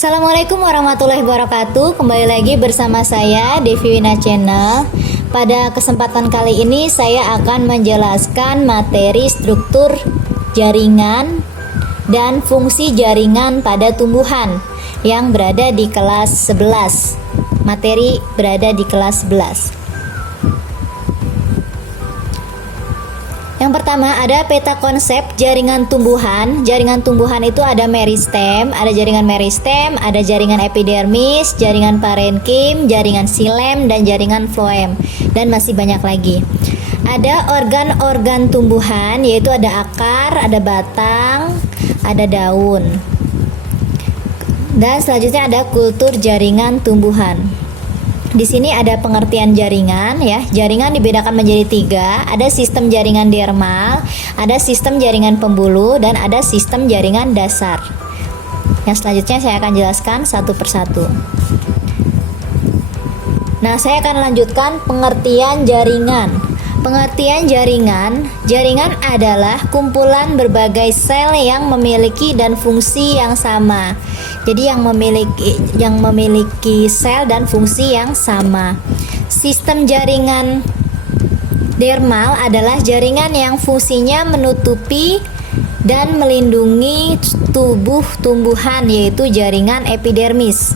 Assalamualaikum warahmatullahi wabarakatuh. Kembali lagi bersama saya Devi Wina Channel. Pada kesempatan kali ini saya akan menjelaskan materi struktur jaringan dan fungsi jaringan pada tumbuhan yang berada di kelas 11. Materi berada di kelas 11. Yang pertama ada peta konsep jaringan tumbuhan. Jaringan tumbuhan itu ada meristem, ada jaringan meristem, ada jaringan epidermis, jaringan parenkim, jaringan xilem, dan jaringan floem, dan masih banyak lagi. Ada organ-organ tumbuhan, yaitu ada akar, ada batang, ada daun. Dan selanjutnya ada kultur jaringan tumbuhan. Di sini ada pengertian jaringan ya. Jaringan dibedakan menjadi 3. Ada sistem jaringan dermal, ada sistem jaringan pembuluh, dan ada sistem jaringan dasar. Yang selanjutnya saya akan jelaskan satu persatu. Nah, saya akan lanjutkan pengertian jaringan. Pengertian jaringan adalah kumpulan berbagai sel yang memiliki dan fungsi yang sama. Jadi yang memiliki sel dan fungsi yang sama. Sistem jaringan dermal adalah jaringan yang fungsinya menutupi dan melindungi tubuh tumbuhan, yaitu jaringan epidermis.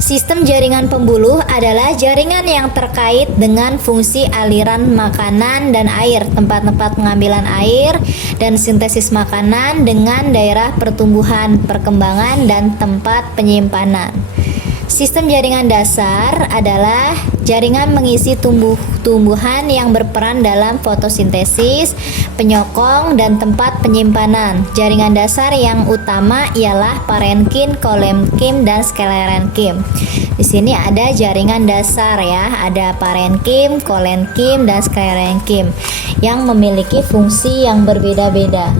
Sistem jaringan pembuluh adalah jaringan yang terkait dengan fungsi aliran makanan dan air, tempat-tempat pengambilan air dan sintesis makanan dengan daerah pertumbuhan, perkembangan, dan tempat penyimpanan. Sistem jaringan dasar adalah jaringan mengisi tumbuhan yang berperan dalam fotosintesis, penyokong, dan tempat penyimpanan. Jaringan dasar yang utama ialah parenkim, kolemkim, dan sklerenkim. Di sini ada jaringan dasar ya, ada parenkim, kolemkim, dan sklerenkim yang memiliki fungsi yang berbeda-beda.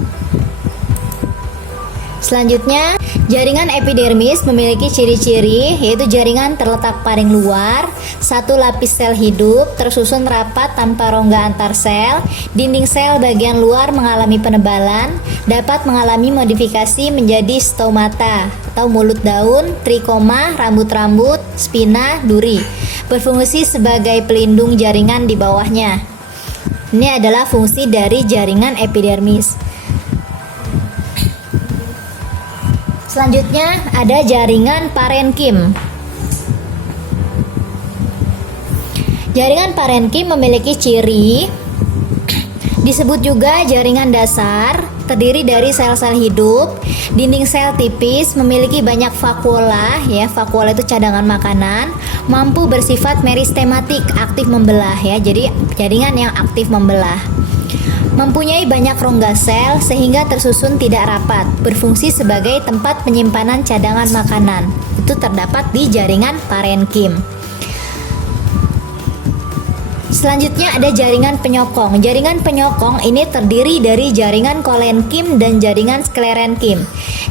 Selanjutnya, jaringan epidermis memiliki ciri-ciri, yaitu jaringan terletak paling luar, satu lapis sel hidup tersusun rapat tanpa rongga antar sel, dinding sel bagian luar mengalami penebalan, dapat mengalami modifikasi menjadi stomata atau mulut daun, trikoma, rambut-rambut, spina, duri, berfungsi sebagai pelindung jaringan di bawahnya. Ini adalah fungsi dari jaringan epidermis. Selanjutnya ada jaringan parenkim. Jaringan parenkim memiliki ciri disebut juga jaringan dasar, terdiri dari sel-sel hidup, dinding sel tipis, memiliki banyak vakuola ya. Vakuola itu cadangan makanan, mampu bersifat meristematik, aktif membelah ya. Jadi jaringan yang aktif membelah. Mempunyai banyak rongga sel sehingga tersusun tidak rapat, berfungsi sebagai tempat penyimpanan cadangan makanan. Itu terdapat di jaringan parenkim. Selanjutnya ada jaringan penyokong. Jaringan penyokong ini terdiri dari jaringan kolenkim dan jaringan sklerenkim.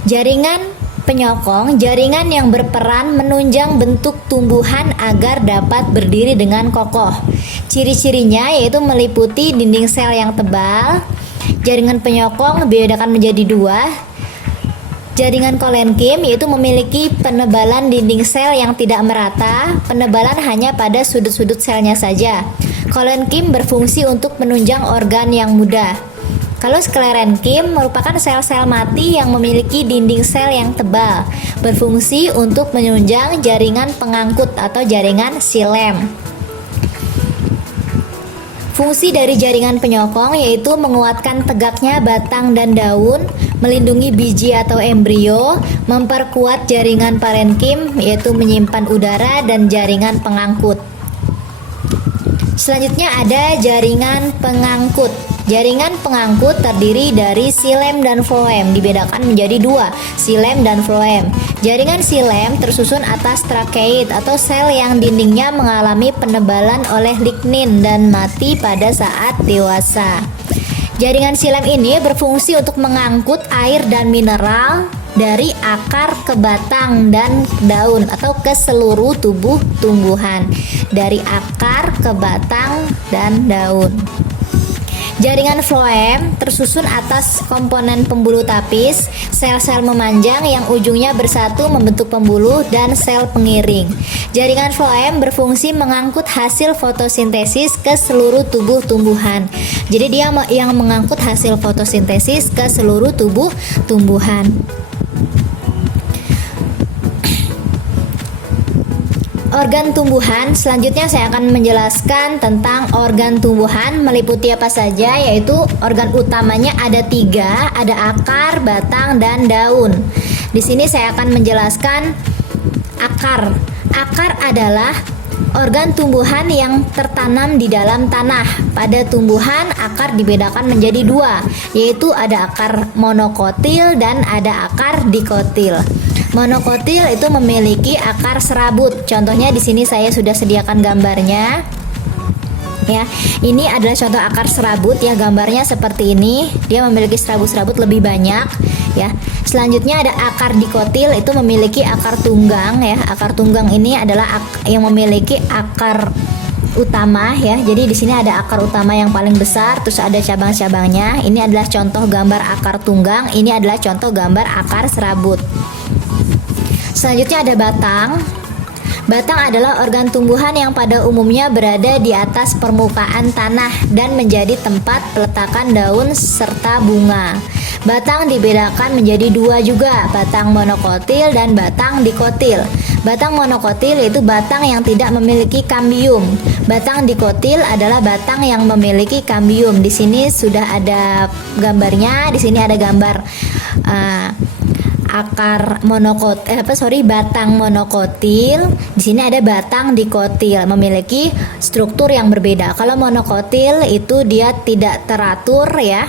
Jaringan penyokong, jaringan yang berperan menunjang bentuk tumbuhan agar dapat berdiri dengan kokoh. Ciri-cirinya yaitu meliputi dinding sel yang tebal. Jaringan penyokong dibedakan menjadi 2. Jaringan kolenkim yaitu memiliki penebalan dinding sel yang tidak merata, penebalan hanya pada sudut-sudut selnya saja. Kolenkim berfungsi untuk menunjang organ yang mudah. Kalau sklerenkim merupakan sel-sel mati yang memiliki dinding sel yang tebal, berfungsi untuk menunjang jaringan pengangkut atau jaringan xilem. Fungsi dari jaringan penyokong yaitu menguatkan tegaknya batang dan daun, melindungi biji atau embrio, memperkuat jaringan parenkim yaitu menyimpan udara, dan jaringan pengangkut. Selanjutnya ada jaringan pengangkut. Jaringan pengangkut terdiri dari xilem dan floem, dibedakan menjadi 2, xilem dan floem. Jaringan xilem tersusun atas trakeit atau sel yang dindingnya mengalami penebalan oleh lignin dan mati pada saat dewasa. Jaringan xilem ini berfungsi untuk mengangkut air dan mineral dari akar ke batang dan daun atau ke seluruh tubuh tumbuhan, dari akar ke batang dan daun. Jaringan floem tersusun atas komponen pembuluh tapis, sel-sel memanjang yang ujungnya bersatu membentuk pembuluh, dan sel pengiring. Jaringan floem berfungsi mengangkut hasil fotosintesis ke seluruh tubuh tumbuhan. Jadi dia yang mengangkut hasil fotosintesis ke seluruh tubuh tumbuhan. Organ tumbuhan, selanjutnya saya akan menjelaskan tentang organ tumbuhan meliputi apa saja, yaitu organ utamanya ada 3, ada akar, batang, dan daun. Di sini saya akan menjelaskan akar. Akar adalah organ tumbuhan yang tertanam di dalam tanah. Pada tumbuhan, akar dibedakan menjadi 2, yaitu ada akar monokotil dan ada akar dikotil. Monokotil itu memiliki akar serabut. Contohnya di sini saya sudah sediakan gambarnya. Ya, ini adalah contoh akar serabut ya, gambarnya seperti ini. Dia memiliki serabut-serabut lebih banyak ya. Selanjutnya ada akar dikotil, itu memiliki akar tunggang ya. Akar tunggang ini adalah yang memiliki akar utama ya. Jadi di sini ada akar utama yang paling besar, terus ada cabang-cabangnya. Ini adalah contoh gambar akar tunggang, ini adalah contoh gambar akar serabut. Selanjutnya ada batang. Batang adalah organ tumbuhan yang pada umumnya berada di atas permukaan tanah dan menjadi tempat peletakan daun serta bunga. Batang dibedakan menjadi 2 juga, batang monokotil dan batang dikotil. Batang monokotil yaitu batang yang tidak memiliki kambium. Batang dikotil adalah batang yang memiliki kambium. Di sini sudah ada gambarnya, di sini ada gambar batang monokotil. Di sini ada batang dikotil, memiliki struktur yang berbeda. Kalau monokotil itu dia tidak teratur ya,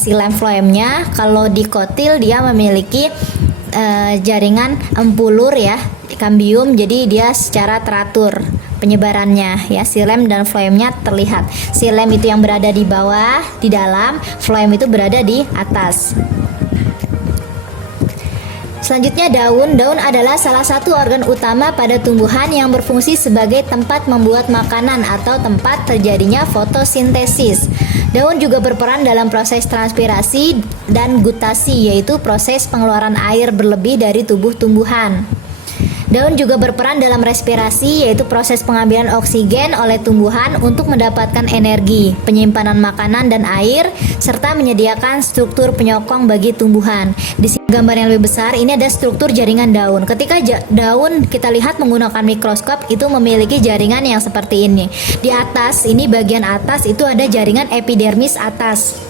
silem floemnya. Kalau dikotil dia memiliki jaringan empulur ya, kambium, jadi dia secara teratur penyebarannya ya. Silem dan floemnya terlihat. Silem itu yang berada di bawah, di dalam, floem itu berada di atas. Selanjutnya daun. Daun adalah salah satu organ utama pada tumbuhan yang berfungsi sebagai tempat membuat makanan atau tempat terjadinya fotosintesis. Daun juga berperan dalam proses transpirasi dan gutasi, yaitu proses pengeluaran air berlebih dari tubuh tumbuhan. Daun juga berperan dalam respirasi, yaitu proses pengambilan oksigen oleh tumbuhan untuk mendapatkan energi, penyimpanan makanan dan air, serta menyediakan struktur penyokong bagi tumbuhan. Di sini gambar yang lebih besar, ini ada struktur jaringan daun. Ketika daun kita lihat menggunakan mikroskop, itu memiliki jaringan yang seperti ini. Di atas, ini bagian atas itu ada jaringan epidermis atas.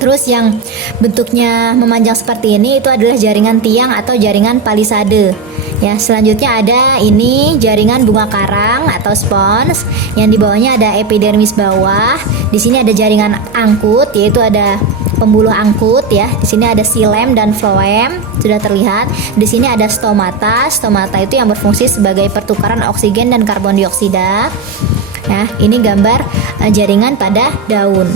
Terus yang bentuknya memanjang seperti ini itu adalah jaringan tiang atau jaringan palisade. Ya, selanjutnya ada ini jaringan bunga karang atau spons, yang di bawahnya ada epidermis bawah. Di sini ada jaringan angkut, yaitu ada pembuluh angkut ya. Di sini ada silem dan floem, sudah terlihat. Di sini ada stomata. Stomata itu yang berfungsi sebagai pertukaran oksigen dan karbon dioksida. Ya, ini gambar jaringan pada daun.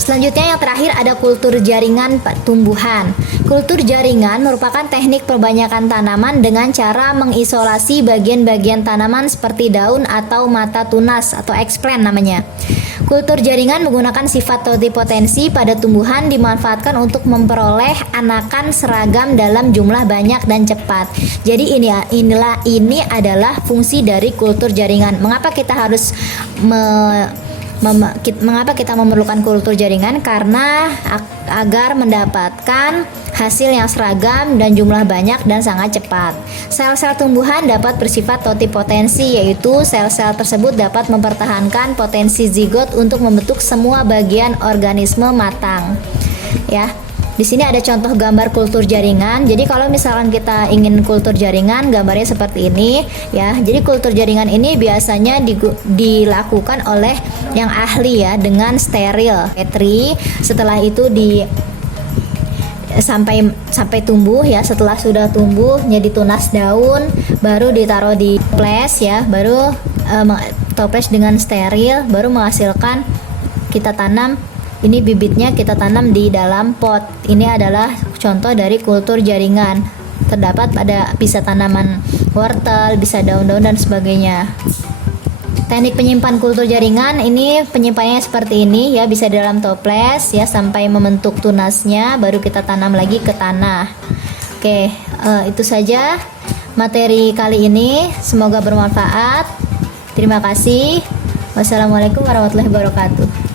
Selanjutnya yang terakhir ada kultur jaringan tumbuhan. Kultur jaringan merupakan teknik perbanyakan tanaman dengan cara mengisolasi bagian-bagian tanaman seperti daun atau mata tunas atau explant namanya. Kultur jaringan menggunakan sifat totipotensi pada tumbuhan dimanfaatkan untuk memperoleh anakan seragam dalam jumlah banyak dan cepat. Jadi ini adalah fungsi dari kultur jaringan. Mengapa kita harus mengapa kita memerlukan kultur jaringan? Karena agar mendapatkan hasil yang seragam dan jumlah banyak dan sangat cepat. Sel-sel tumbuhan dapat bersifat totipotensi, yaitu sel-sel tersebut dapat mempertahankan potensi zigot untuk membentuk semua bagian organisme matang. Ya. Di sini ada contoh gambar kultur jaringan. Jadi kalau misalkan kita ingin kultur jaringan, gambarnya seperti ini ya. Jadi kultur jaringan ini biasanya dilakukan oleh yang ahli ya, dengan steril petri. Setelah itu sampai tumbuh ya. Setelah sudah tumbuh jadi tunas daun, baru ditaruh di toples ya, baru toples dengan steril, baru menghasilkan, kita tanam. Ini bibitnya kita tanam di dalam pot. Ini adalah contoh dari kultur jaringan. terdapat pada bisa tanaman wortel, bisa daun-daun dan sebagainya. Teknik penyimpan kultur jaringan ini penyimpanannya seperti ini ya, bisa dalam toples ya sampai membentuk tunasnya, baru kita tanam lagi ke tanah. Oke, itu saja materi kali ini, semoga bermanfaat. Terima kasih. Wassalamualaikum warahmatullahi wabarakatuh.